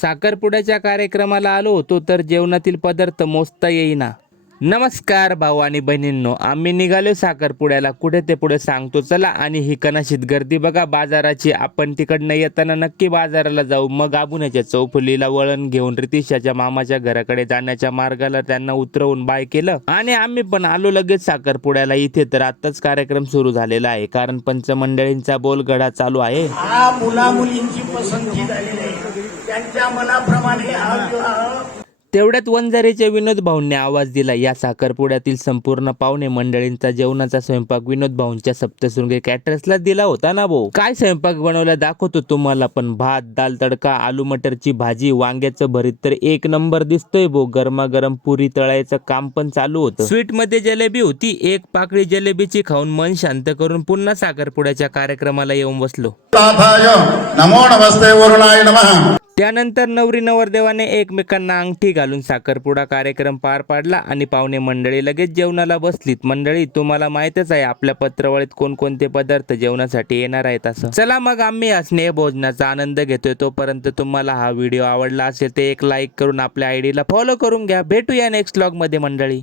साखरपुड्याच्या कार्यक्रमाला आलो होतो तर जेवणातील पदार्थ मोजता येईना। नमस्कार भाऊ आणि बहिणींनो, आम्ही निघालो साखरपुड्याला। कुठे ते पुढे सांगतो चला। आणि ही कनाशीत गर्दी बघा बाजाराची। आपण तिकडनं येताना नक्की बाजाराला जाऊ। मग आबुण्याच्या चौफुलीला वळण घेऊन रितिशाच्या मामाच्या घराकडे जाण्याच्या मार्गाला त्यांना उतरवून बाय केलं आणि आम्ही पण आलो लगेच साखरपुड्याला। इथे तर आताच कार्यक्रम सुरू झालेला आहे, कारण पंचमंडळींचा बोलगडा चालू आहे। हा मुला मुलींची पसंती झालेली आहे, त्यांच्या मनाप्रमाणे हा विवाह। तेवढ्यात वंजारीच्या विनोद भाऊंनी आवाज दिला। या साखरपुड्यातील संपूर्ण पाहुणे मंडळींचा जेवणाचा स्वयंपाक विनोद भाऊंच्या सप्तशृंगी कॅटरर्सला दिला होता ना भाऊ। काय स्वयंपाक बनवला दाखवतो तुम्हाला, पण भात, दाल तडका, आलू मटरची भाजी, वांग्याचं भरीत तर एक नंबर दिसतोय भाऊ। गरमागरम पुरी तळायचं काम पण चालू होतं। स्वीट मध्ये जलेबी होती। एक पाकळी जलेबीची खाऊन मन शांत करून पुन्हा साखरपुड्याच्या कार्यक्रमाला येऊन बसलो। नमो नमस्ते वरुणाय नमः। त्यानंतर नवरी नवरदेवाने एकमेकांना अंगठी घालून साखरपुडा कार्यक्रम पार पाडला आणि पाहुणे मंडळी लगेच जेवणाला बसलीत। मंडळी तुम्हाला माहितच आहे आपल्या पत्रावळीत कोणकोणते पदार्थ जेवणासाठी येणार आहेत असं। चला मग आम्ही या स्नेह भोजनाचा आनंद घेतोय। तोपर्यंत तुम्हाला हा व्हिडिओ आवडला असेल तर एक लाईक करून आपल्या आयडीला फॉलो करून घ्या। भेटूया नेक्स्ट व्लॉग मध्ये मंडळी।